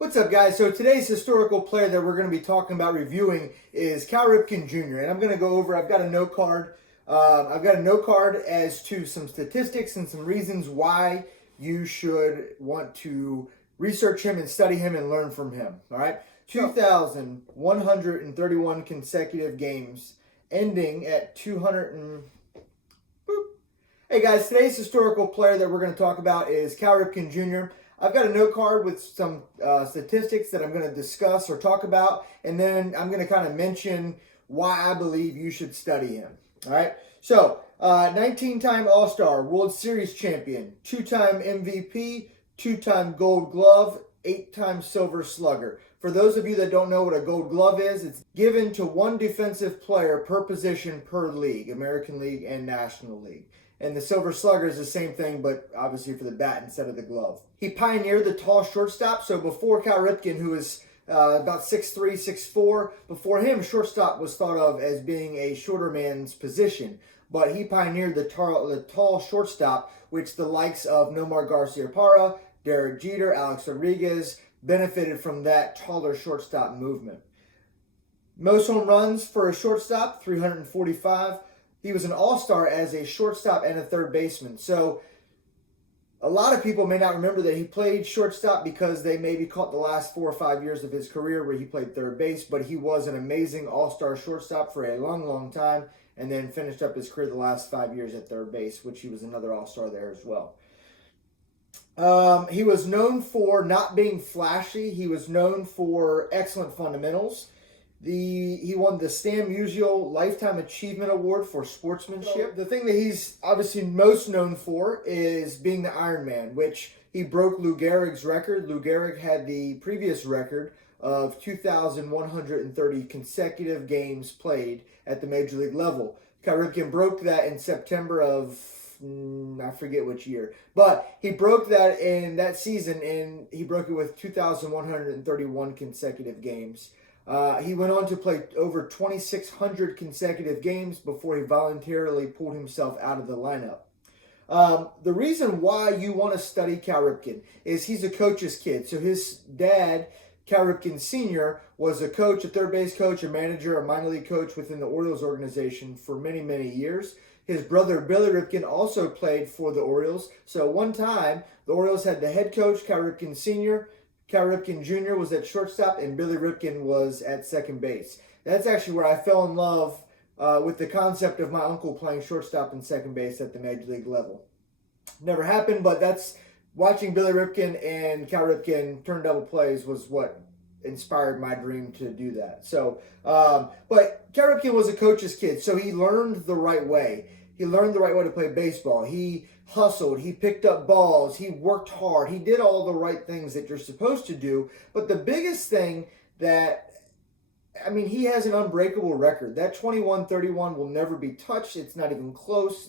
What's up, guys? So today's historical player that we're going to be talking about reviewing is Cal Ripken Jr. And I'm going to go over, I've got a note card. I've got a note card as to some statistics and some reasons why you should want to research him and study him and learn from him. All right? 2,131 consecutive games, ending at 200 and... Boop. Hey, guys, today's historical player that we're going to talk about is Cal Ripken Jr. I've got a note card with some statistics that I'm going to discuss or talk about, and then I'm going to kind of mention why I believe you should study him. All right? So, 19-time All-Star, World Series champion, 2-time MVP, 2-time Gold Glove, 8-time Silver Slugger. For those of you that don't know what a Gold Glove is, it's given to one defensive player per position per league, American League and National League. And the Silver Slugger is the same thing, but obviously for the bat instead of the glove. He pioneered the tall shortstop. So before Cal Ripken, who is about 6'3", 6'4", before him, shortstop was thought of as being a shorter man's position. But he pioneered the tall shortstop, which the likes of Nomar Garciaparra, Derek Jeter, Alex Rodriguez benefited from that taller shortstop movement. Most home runs for a shortstop, 345. He was an all-star as a shortstop and a third baseman. So a lot of people may not remember that he played shortstop because they maybe caught the last 4 or 5 years of his career where he played third base, but he was an amazing all-star shortstop for a long, long time and then finished up his career the last 5 years at third base, which he was another all-star there as well. He was known for not being flashy. He was known for excellent fundamentals. He won the Stan Musial Lifetime Achievement Award for sportsmanship. The thing that he's obviously most known for is being the Iron Man, which he broke Lou Gehrig's record. Lou Gehrig had the previous record of 2,130 consecutive games played at the Major League level. Cal Ripken broke that in September of, I forget which year, but he broke that in that season, and he broke it with 2,131 consecutive games. He went on to play over 2,600 consecutive games before he voluntarily pulled himself out of the lineup. The reason why you want to study Cal Ripken is he's a coach's kid. So his dad, Cal Ripken Sr., was a coach, a third base coach, a manager, a minor league coach within the Orioles organization for many, many years. His brother, Billy Ripken, also played for the Orioles. So one time, the Orioles had the head coach, Cal Ripken Sr., Cal Ripken Jr. was at shortstop, and Billy Ripken was at second base. That's actually where I fell in love with the concept of my uncle playing shortstop and second base at the Major League level. Never happened, but that's watching Billy Ripken and Cal Ripken turn double plays was what inspired my dream to do that. So, but Cal Ripken was a coach's kid, so he learned the right way. He learned the right way to play baseball. He hustled. He picked up balls. He worked hard. He did all the right things that you're supposed to do. But the biggest thing that, he has an unbreakable record. That 21-31 will never be touched. It's not even close.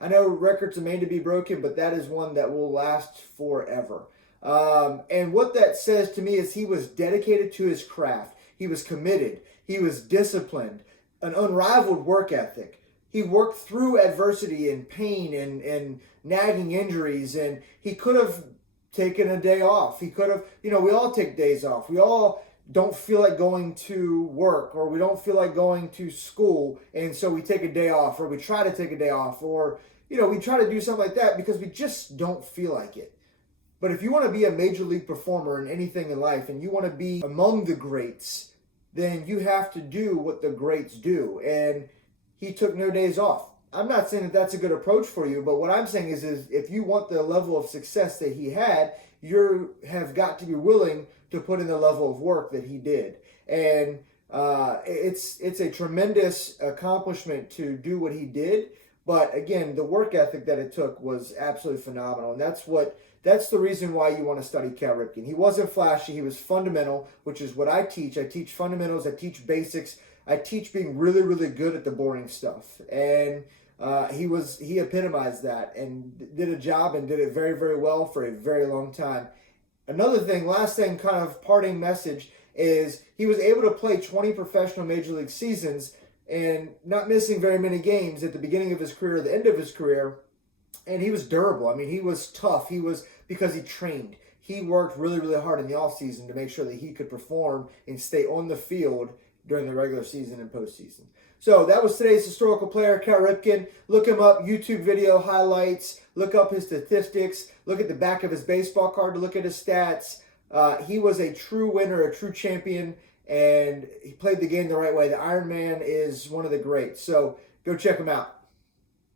I know records are made to be broken, but that is one that will last forever. And what that says to me is he was dedicated to his craft. He was committed. He was disciplined. An unrivaled work ethic. He worked through adversity and pain and nagging injuries, and he could have taken a day off. He could have, we all take days off. We all don't feel like going to work, or we don't feel like going to school, and so we take a day off, or we try to take a day off, or, we try to do something like that because we just don't feel like it. But if you want to be a major league performer in anything in life, and you want to be among the greats, then you have to do what the greats do, and he took no days off. I'm not saying that that's a good approach for you, but what I'm saying is if you want the level of success that he had, you have got to be willing to put in the level of work that he did. And it's a tremendous accomplishment to do what he did. But again, the work ethic that it took was absolutely phenomenal. And that's the reason why you want to study Cal Ripken. He wasn't flashy. He was fundamental, which is what I teach. I teach fundamentals. I teach basics. I teach being really, really good at the boring stuff. And he epitomized that and did a job and did it very, very well for a very long time. Another thing, last thing, kind of parting message, is he was able to play 20 professional major league seasons and not missing very many games at the beginning of his career, the end of his career. And he was durable. He was tough. Because he trained. he worked really, really hard in the offseason to make sure that he could perform and stay on the field during the regular season and postseason. So that was today's historical player, Cal Ripken. Look him up, YouTube video highlights. Look up his statistics. Look at the back of his baseball card to look at his stats. He was a true winner, a true champion, and he played the game the right way. The Iron Man is one of the greats. So go check him out.